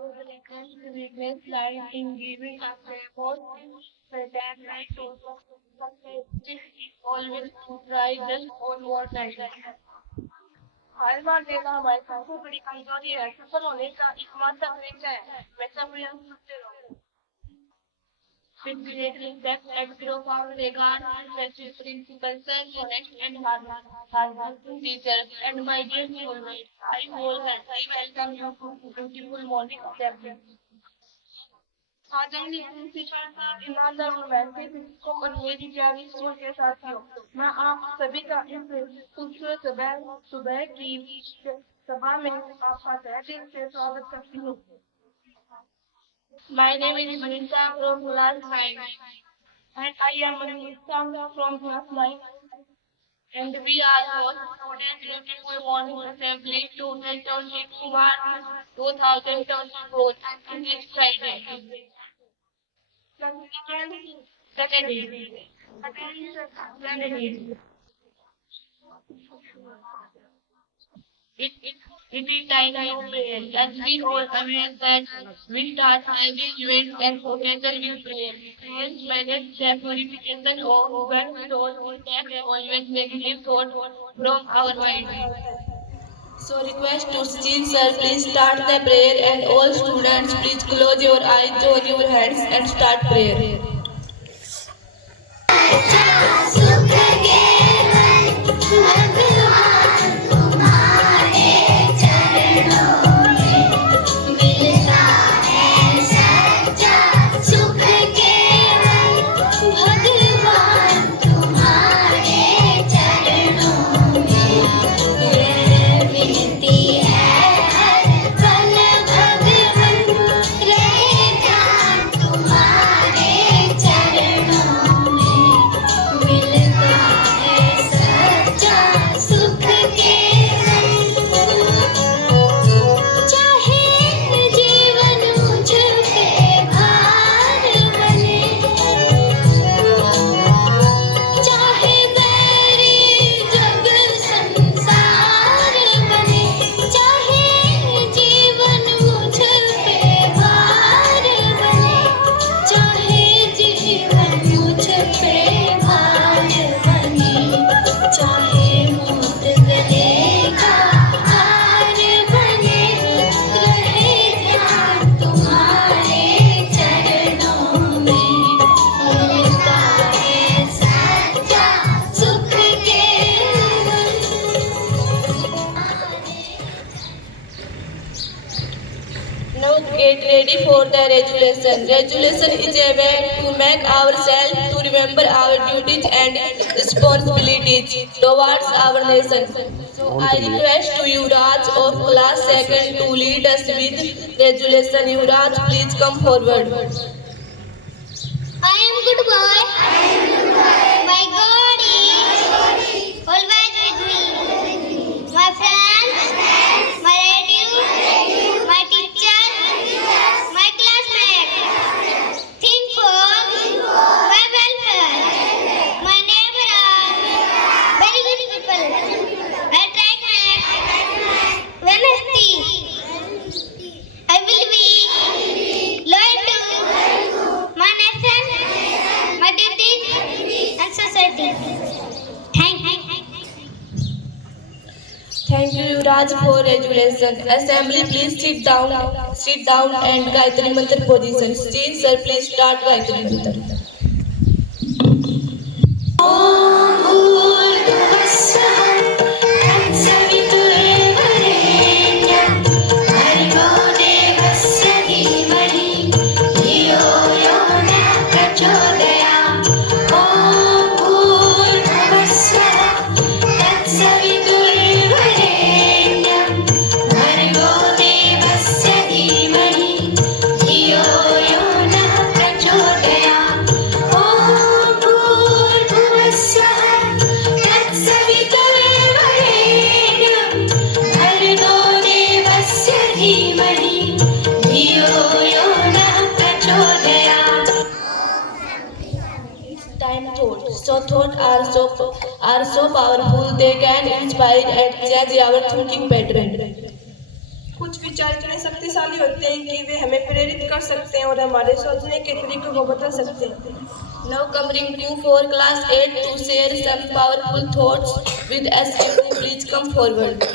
Our weakness lies in giving up effort. That right to success is always to try just one more time. हर बार देना हमारी सबसे बड़ी कमजोरी है। सफल होने का एकमात्र तरीका है वैसा प्रयास करते रहो। With great respect and profound regard to principal, sir, correct and hardworking teachers, and my dear schoolmates, I wholeheartedly welcome you to beautiful morning assembly. आज हमने प्रिंसिपल सर, ईमानदार और मेहनती शिक्षकों और मेरी प्यारी स्कूल के साथियों, मैं आप सभी का इस खूबसूरत सुबह की सभा में आपका तहे दिल से स्वागत करती हूँ। My name is Manita from class 5 and I am Manita from class 9 and we are all students beautiful morning assembly 2022 March 2024 and it's Friday. Saturday. It is time to pray. As we all aware that we start every event and potential with prayer. Prayer spreads the purification of when soul takes always negative thoughts from our mind. So request to Sachin sir, please start the prayer and all students please close your eyes, join your hands and start prayer. Now get ready for the resolution. Resolution is a way to make ourselves to remember our duties and responsibilities towards our nation. So I request to Yuvraj of class 2nd to lead us with resolution. Yuvraj, please come forward. I am good boy. My God is always with me. My friends, my relatives, my teachers, my classmates. Think for my welfare. My neighbor are very good people. I try my when I speak. I will be loyal to my nation, my duties, and society. Thank you. Thank you, Yuvraj, for resolution. Assembly, please sit down and Gayatri Mantra position. Sachin sir, please start Gayatri Mantra. Time thoughts. So thoughts are so powerful they can inspire and change our thinking pattern. कुछ विचार इतने शक्तिशाली होते हैं कि वे हमें प्रेरित कर सकते हैं और हमारे सोचने के तरीकों को बदल सकते हैं। Now coming to for class 8 to share some powerful thoughts with us. Please come forward.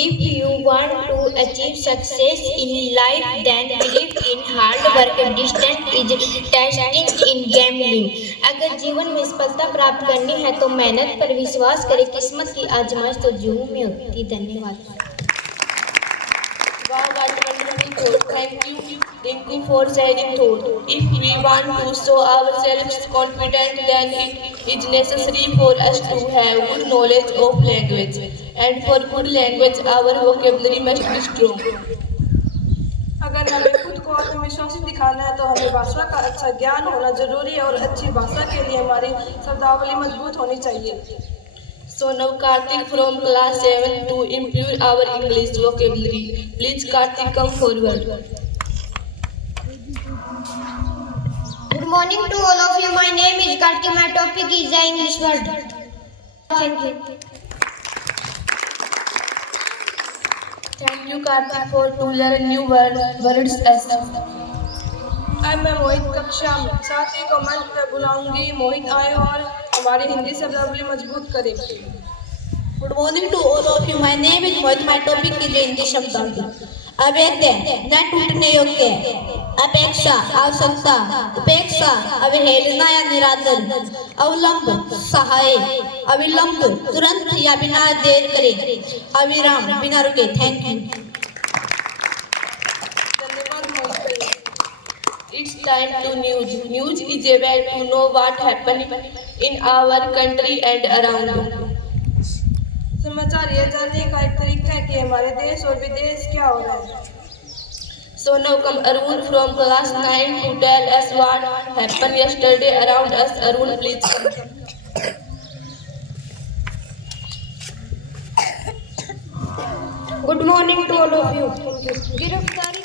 If you want to achieve success in life, then believe in hard work. Distance is testing in gambling. अगर जीवन में सफलता प्राप्त करनी है तो मेहनत पर विश्वास करें, किस्मत की आजमाइश तो जुनून में होती। धन्यवाद। Wow, what wonderful thought. Thank you, Rinku, for sharing thought. If we want to show ourselves confident, then it is necessary for us to have good knowledge of language. And for good language, our vocabulary must be strong. अगर हमें खुद को आत्मविश्वासी दिखाना है तो हमें भाषा का अच्छा ज्ञान होना जरूरी है और अच्छी भाषा के लिए हमारी शब्दावली मजबूत होनी चाहिए। So now Karthik from class 7 to improve our English vocabulary. Please Karthik come forward. Good morning to all of you. My name is Kartik. My topic is the English word. Thank you. Thank you Karthik for to learn new words as मैं मोहित कक्षा में साथी को मंच पर बुलाऊंगी। मोहित आए और हमारी हिंदी शब्दावली मजबूत करें। Good morning to all of you. My name is Mohit. My topic is Hindi शब्दावली। अवैध न टूटने योग्य, अपेक्षा आवश्यकता, उपेक्षा अवहेलना या निरादर, अवलंब सहाय, अविलंब तुरंत या बिना देर करे, अविराम बिना रुके। Thank you. It's time to news. News is a way to know what happened in our country and around. समाचार यह जानने का एक तरीका है कि हमारे देश और विदेश क्या हो रहा है। So now come Arun from class 9 to tell us what happened yesterday around us. Arun, please come. Good morning to all of you. गिरफ्तारी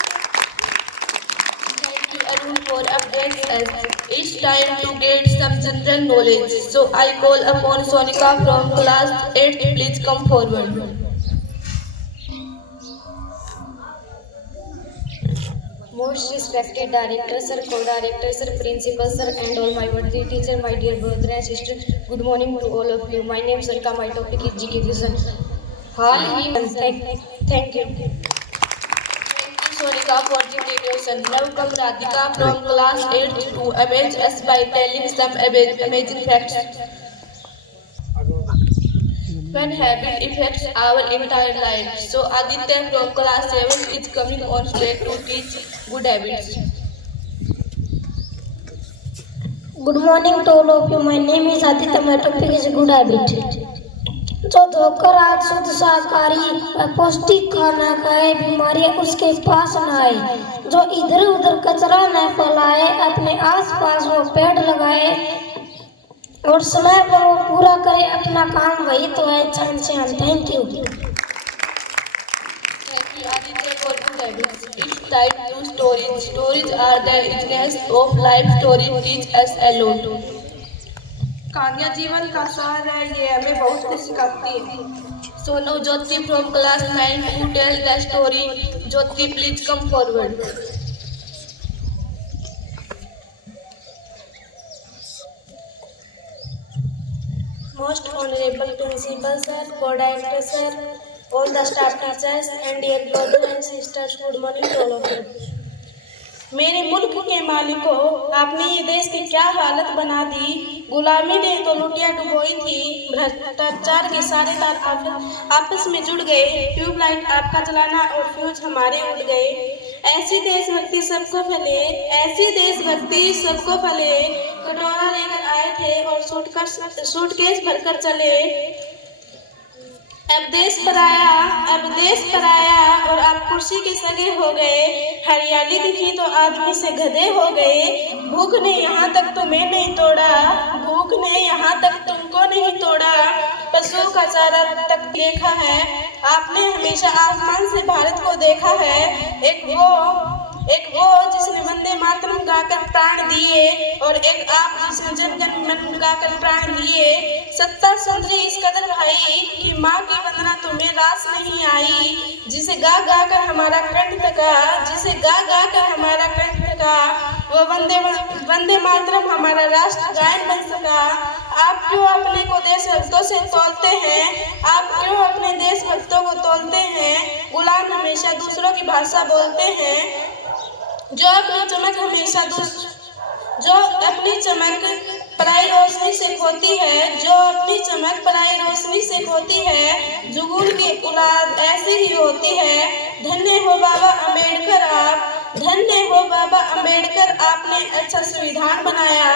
Thank you Arun for updates us. It's time to get some general knowledge. So I call upon Sonika from class 8. Please come forward. Most respected director, sir, co-director, sir, principal, sir, and all my worthy teacher, my dear brother and sister. Good morning to all of you. My name is Sarika. My topic is GK Vision. Thank you. Sonika for the introduction. Now come Radhika from class 8 to amaze us by telling some amazing facts. When habit affects our entire life. So Aditya from class 7 is coming on stage to teach good habits. Good morning to all of you. My name is Aditya. My topic is good habit. जो धोकर आज शुद्ध शाकाहारी व पौष्टिक खाना खाए, बीमारियां उसके पास न आए, जो इधर उधर कचरा न फैलाए, अपने आसपास वो पेड़ लगाए और समय पर वो पूरा करे अपना काम, वही तो है चैन। Thank you. Thank you Aditya for good habits. It's time to stories. Stories are the richness of life. Stories teach us a lot. कहानियाँ जीवन का सार है, ये हमें बहुत कुछ सिखाती है। So now Jyoti from class 9 to tell the story. Jyoti, please come forward. Most honorable principal sir, co-director sir, all the staff teachers and dear brothers and sisters, good morning to all of you. मेरे मुल्क के मालिकों, आपने ये देश की क्या हालत बना दी। गुलामी ने तो लुटिया डुबोई थी, भ्रष्टाचार के सारे तार आपस में जुड़ गए, ट्यूबलाइट आपका जलाना और फ्यूज हमारे उड़ गए। ऐसी देशभक्ति सबको फैले, ऐसी देशभक्ति सबको फैले। कटोरा लेकर आए थे और सूटकेस भरकर चले। अब देश पर आया और आप कुर्सी के सगे हो गए। हरियाली दिखी तो आदमी से गधे हो गए। भूख ने यहाँ तक तुम्हें नहीं तोड़ा, भूख ने यहाँ तक तुमको नहीं तोड़ा। पशुओं का चारा तक देखा है आपने, हमेशा आसमान से भारत को देखा है। एक वो एक वो जिसने वंदे मातरम गाकर प्राण दिए और एक आप जिसने जन गण मन गाकर प्राण दिए। सत्ता सुंदरी इस कदर भाई कि माँ की वंदना तुम्हें रास नहीं आई। जिसे गा गा कर हमारा कंठ थका, जिसे गा गा कर हमारा कंठ थका, वो वंदे मातरम हमारा राष्ट्र गायन बन सका। आप क्यों अपने को देशभक्तों से तोलते हैं, आप क्यों अपने देशभक्तों को तोलते हैं। गुलाम हमेशा दूसरों की भाषा बोलते हैं, जो अपनी चमक पराई रोशनी से खोती है, जो अपनी चमक पराई रोशनी से खोती है। जुगूर की औलाद ऐसी ही होती है। धन्य हो बाबा अम्बेडकर आप, धन्य हो बाबा अम्बेडकर, आपने अच्छा संविधान बनाया।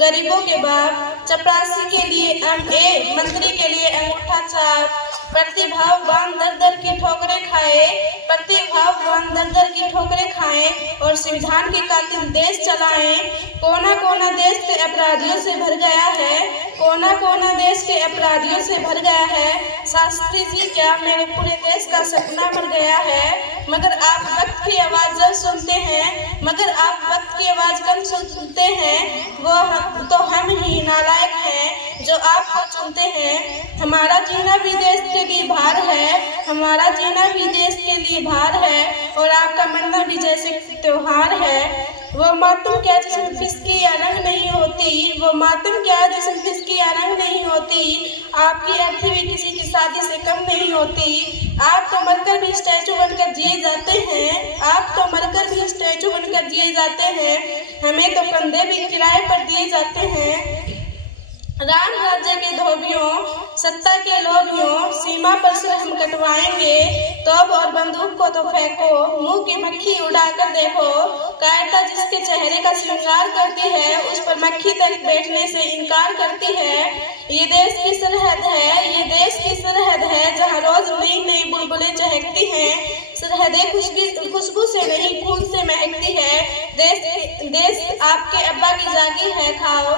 गरीबों के बाप, चपरासी के लिए MA, मंत्री के लिए अंगूठा छाप। प्रतिभाव बांध दर दर की ठोकरें खाए, प्रतिभाव बांध दर दर की ठोकरें खाए और संविधान के कातिल देश चलाएं। कोना कोना देश के अपराधियों से भर गया है, कोना कोना देश के अपराधियों से भर गया है। शास्त्री जी क्या मेरे पूरे देश का सपना भर गया है। मगर आप वक्त की आवाज जब सुनते हैं, मगर आप वक्त की आवाज कम सुनते हैं। तो हम ही नालायक हैं जो आपको चुनते हैं। हमारा जीना भी देश के लिए भार है, हमारा जीना भी देश के लिए भार है और आपका मरना भी जैसे त्योहार है। वो मातम क्या जिसमें फिसकी या रंग नहीं होती, वो मातम क्या जिसमें फिसकी या रंग नहीं होती। आपकी अर्थी भी किसी की शादी से कम नहीं होती। आप तो मरकर भी स्टैचू बनकर जिए जाते हैं, आप तो मरकर भी स्टैचू बनकर जिए जाते हैं। हमें तो कंधे भी किराए पर दिए जाते हैं। राम राज्य के धोबियों, सत्ता के लोभियों, सीमा पर से हम कटवाएंगे। तोप और बंदूक को तो फेंको, मुंह की मक्खी उड़ाकर देखो। कायरता जिसके चेहरे का श्रृंगार करती है, उस पर मक्खी तक बैठने से इनकार करती है। ये देश की सरहद है, ये देश की सरहद है, जहाँ रोज नई नई बुलबुलें चहकती हैं। सरहदें खुशबू से नहीं खून से महकती है। देश आपके अब्बा की जागीर है, खाओ।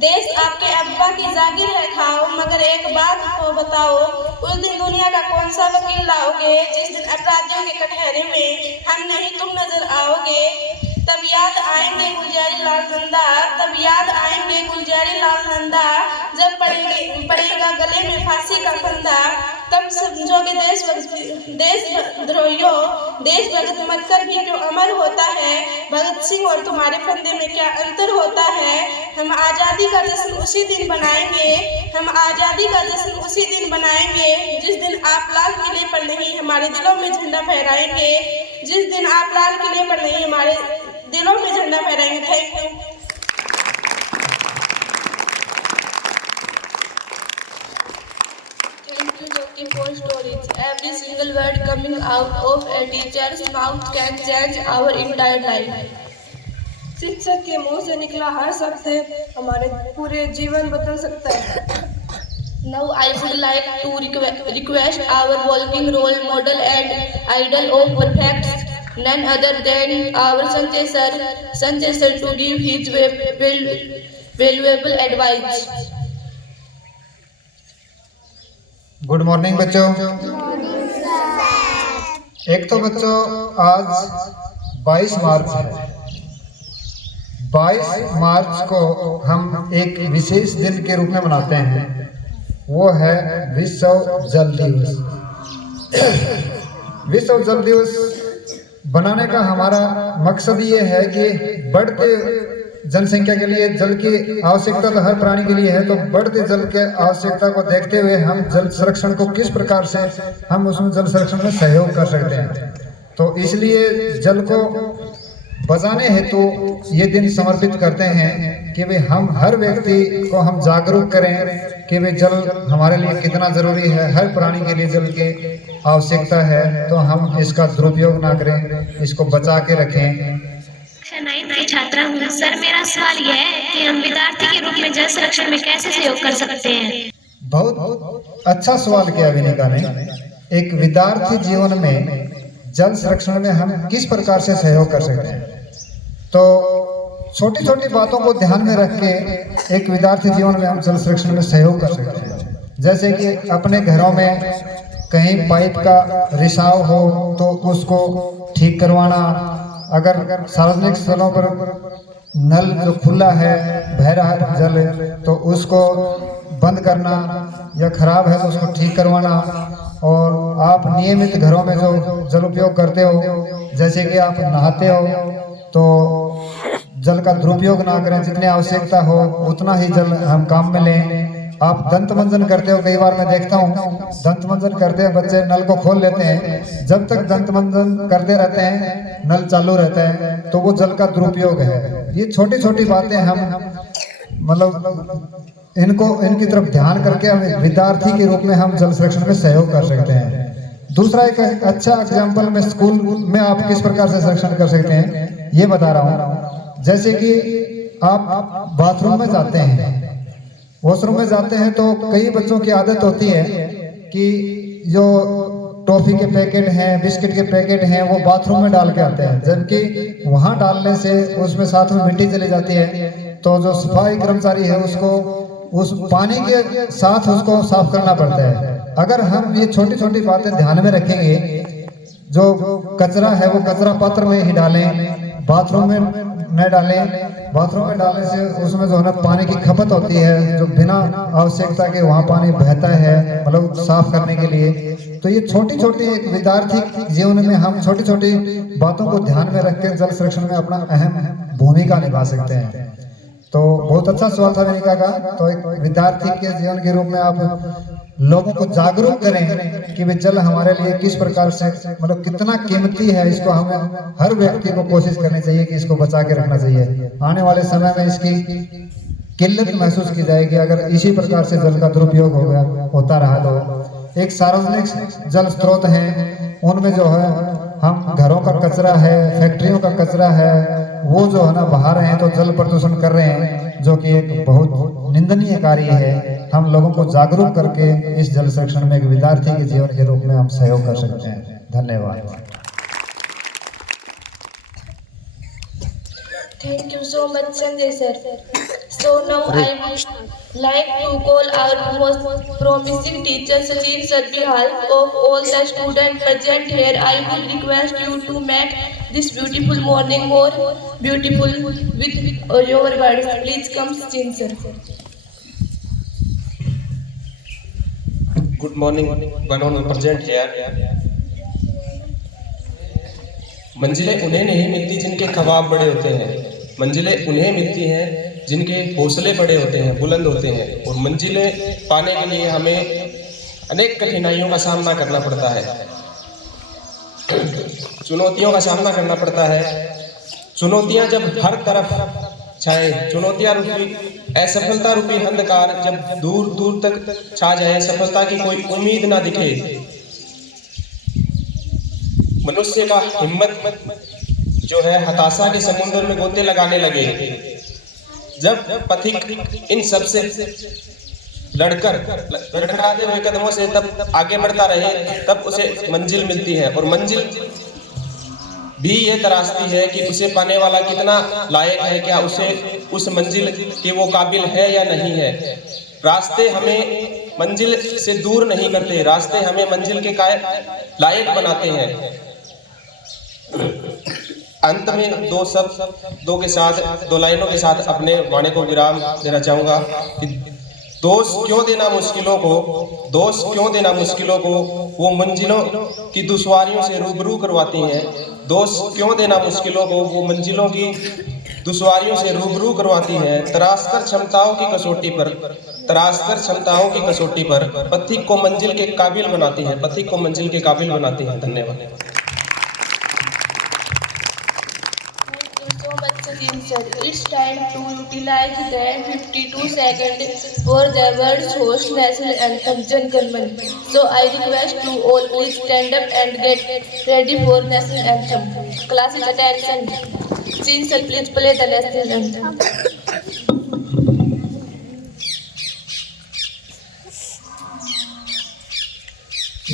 देश आपके अब्बा की जागीर है, खाओ। मगर एक बात को बताओ, उस दिन दुनिया का कौन सा वकील लाओगे जिस दिन अपराधियों के कटहरे में हम नहीं तुम नजर आओगे। तब याद आएंगे गुलजारी लाल नंदा, तब याद आएंगे गुलजारी लाल नंदा। जब पड़ेगा गले में फांसी का फंदा, तब समझोगे देशद्रोहियों, देशभक्त मरकर भी क्यों अमर होता है। भगत सिंह और तुम्हारे फंदे में क्या अंतर होता है। हम आज़ादी का जश्न उसी दिन बनाएंगे, हम आज़ादी का जश्न उसी दिन बनाएंगे जिस दिन आप लाल किले पर नहीं हमारे दिलों में झंडा फहराएंगे, जिस दिन आप लाल किले पर नहीं हमारे दिलों में झंडा फहराएंगे। Thank you. Thank you, Jyoti, for stories. Every single word coming out of a teacher's mouth can change our entire life. शिक्षक के मुंह से निकला हर शब्द हमारे पूरे जीवन बदल सकता है। Now I would like to request our walking role model and idol of perfect, none other than our Sanjay sir to give his valuable advice. Good morning बच्चों। एक तो बच्चों आज 22 मार्च है। 22 मार्च को हम एक विशेष दिन के रूप में मनाते हैं, वो है विश्व जल दिवस। विश्व जल दिवस बनाने का हमारा मकसद ये है कि बढ़ते जनसंख्या के लिए जल की आवश्यकता तो हर प्राणी के लिए है, तो बढ़ते जल के आवश्यकता को देखते हुए हम जल संरक्षण को किस प्रकार से हम उसमें जल संरक्षण में सहयोग कर सकते हैं। तो इसलिए जल को बचाने हेतु ये दिन समर्पित करते हैं कि भाई हम हर व्यक्ति को हम जागरूक करें कि भाई जल हमारे लिए कितना जरूरी है। हर प्राणी के लिए जल की आवश्यकता है, तो हम इसका दुरुपयोग ना करें, इसको बचा के रखें। नई छात्रा हूँ सर, मेरा सवाल यह है कि हम विद्यार्थी के रूप में जल संरक्षण में कैसे सहयोग कर सकते हैं। बहुत अच्छा सवाल किया विनिका ने। एक विद्यार्थी जीवन में जल संरक्षण में हम किस प्रकार से सहयोग कर सकते हैं, तो छोटी छोटी बातों को ध्यान में रख के एक विद्यार्थी जीवन में हम जल संरक्षण में सहयोग कर सकते हैं। जैसे कि अपने घरों में कहीं पाइप का रिसाव हो तो उसको ठीक करवाना, अगर सार्वजनिक स्थलों पर नल जो खुला है बह रहा है जल तो उसको बंद करना या खराब है तो उसको ठीक करवाना। और आप नियमित घरों में जो जल उपयोग करते हो, जैसे कि आप नहाते हो तो जल का दुरुपयोग ना करें, जितनी आवश्यकता हो उतना ही जल हम काम में लें। आप दंत मंजन करते हो, कई बार मैं देखता हूँ दंत मंजन करते हैं बच्चे नल को खोल लेते हैं, जब तक दंत मंजन करते रहते हैं नल चालू रहता है तो वो जल का दुरुपयोग है। ये छोटी छोटी बातें हम मतलब इनकी तरफ ध्यान करके हम विद्यार्थी के रूप में हम जल संरक्षण में सहयोग कर सकते हैं। दूसरा एक अच्छा एग्जाम्पल में स्कूल में आप किस प्रकार से संरक्षण कर सकते हैं ये बता रहा हूँ। जैसे कि आप बाथरूम में जाते हैं, वॉशरूम में जाते हैं तो कई बच्चों की आदत होती है कि जो टॉफी के पैकेट हैं, बिस्किट के पैकेट हैं, वो बाथरूम में डाल के आते हैं, जबकि वहां डालने से उसमें साथ में मिट्टी चली जाती है। तो जो सफाई कर्मचारी है उसको उस पानी के साथ उसको साफ करना पड़ता है। अगर हम ये छोटी छोटी बातें ध्यान में रखेंगे, जो कचरा है वो कचरा पात्र में ही डालें, बाथरूम में न डालें। बाथरूम में डालने से उसमें जो है ना पानी की खपत होती है, जो बिना आवश्यकता के वहाँ पानी बहता है मतलब साफ करने के लिए। तो ये छोटी छोटी विद्यार्थी जीवन में हम छोटी छोटी बातों को ध्यान में रखकर जल संरक्षण में अपना अहम भूमिका निभा सकते हैं। तो बहुत अच्छा सवाल था विनिका का। तो एक विद्यार्थी के जीवन के रूप में आप लोगों को जागरूक करें कि वे जल हमारे लिए किस प्रकार से मतलब कितना कीमती है, इसको हमें हर व्यक्ति को कोशिश करनी चाहिए कि इसको बचा के रखना चाहिए। आने वाले समय में इसकी किल्लत महसूस की जाएगी अगर इसी प्रकार से जल का दुरुपयोग होता रहा। तो एक सार्वजनिक जल स्रोत हैं, उनमें जो है हम घरों का कचरा है, फैक्ट्रियों का कचरा है, वो जो है ना बहा रहे हैं तो जल प्रदूषण कर रहे हैं, जो कि एक बहुत निंदनीय कार्य है। हम लोगों को जागरूक करके इस जल संरक्षण में एक विद्यार्थी के जीवन के रूप में हम सहयोग कर सकते हैं। धन्यवाद। Thank you so much, Sanjay sir. So now I would like to call our most promising teacher, Sachin sir, on behalf of all the students present here. I would request you to make this beautiful morning more beautiful with your words. Please come, Sachin sir. Good morning, one on present here. मंजिलें उन्हें नहीं मिलती जिनके ख्वाब बड़े होते हैं, मंजिलें उन्हें मिलती हैं जिनके हौसले बड़े होते हैं, बुलंद होते हैं। और मंजिलें पाने के लिए हमें अनेक कठिनाइयों का सामना करना पड़ता है, चुनौतियों का सामना करना पड़ता है। चुनौतियां जब हर तरफ छाए, चुनौतियां रूपी असफलता रूपी अंधकार जब दूर दूर तक छा जाए, सफलता की कोई उम्मीद ना दिखे, मनुष्य का हिम्मत जो है हताशा के समुद्र में गोते लगाने लगे, जब पथिक इन सब से लड़खड़ाते हुए कदमों से तब आगे बढ़ता रहे, तब उसे मंजिल मिलती है। और मंजिल भी ये तराशती है कि उसे पाने वाला कितना लायक है, क्या उसे उस मंजिल के वो काबिल है या नहीं है। रास्ते हमें मंजिल से दूर नहीं करते, रास्ते हमें मंजिल के लायक बनाते हैं। अंत में दो लाइनों के साथ अपने वाणी को विराम देना चाहूंगा कि दोष क्यों देना मुश्किलों को, वो मंजिलों की दुश्वारियों से रूबरू करवाती हैं। दोष क्यों देना मुश्किलों को, वो मंजिलों की दुश्वारियों से रूबरू करवाती हैं। तराशकर क्षमताओं की कसौटी पर पथिक को मंजिल के काबिल बनाती हैं। धन्यवाद। It's time to utilize the 52 seconds for the world's host national anthem Jan Gan Man. So I request you all please stand up and get ready for national anthem. Classes attention. Sing sir, please play the national anthem.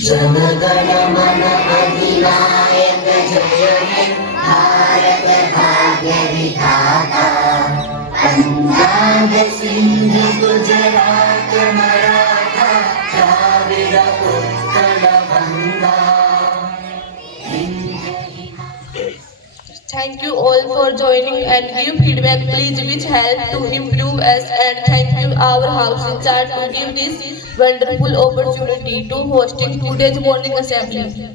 Jana Gana मन अधिनायक जय हे भारत भाग्य विधाता, Punjab Sindh Gujarat Maratha Dravida Utkal Ganga. Thank you all for joining and give feedback please which help to improve us, and thank you our house in charge to give this wonderful opportunity to hosting today's morning assembly.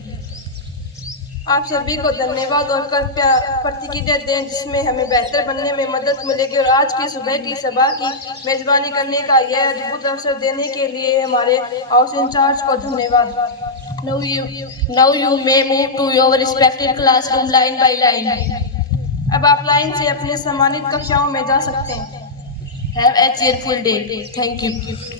आप सभी को धन्यवाद और कृपया प्रतिक्रिया दें जिसमें हमें बेहतर बनने में मदद मिलेगी। और आज की सुबह की सभा की मेजबानी करने का यह अद्भुत अवसर देने के लिए हमारे हाउस इंचार्ज को धन्यवाद। Now you may move to your respective classroom line by line. अब आप लाइन से अपने सम्मानित कक्षाओं में जा सकते हैं। Have a cheerful day. Thank you.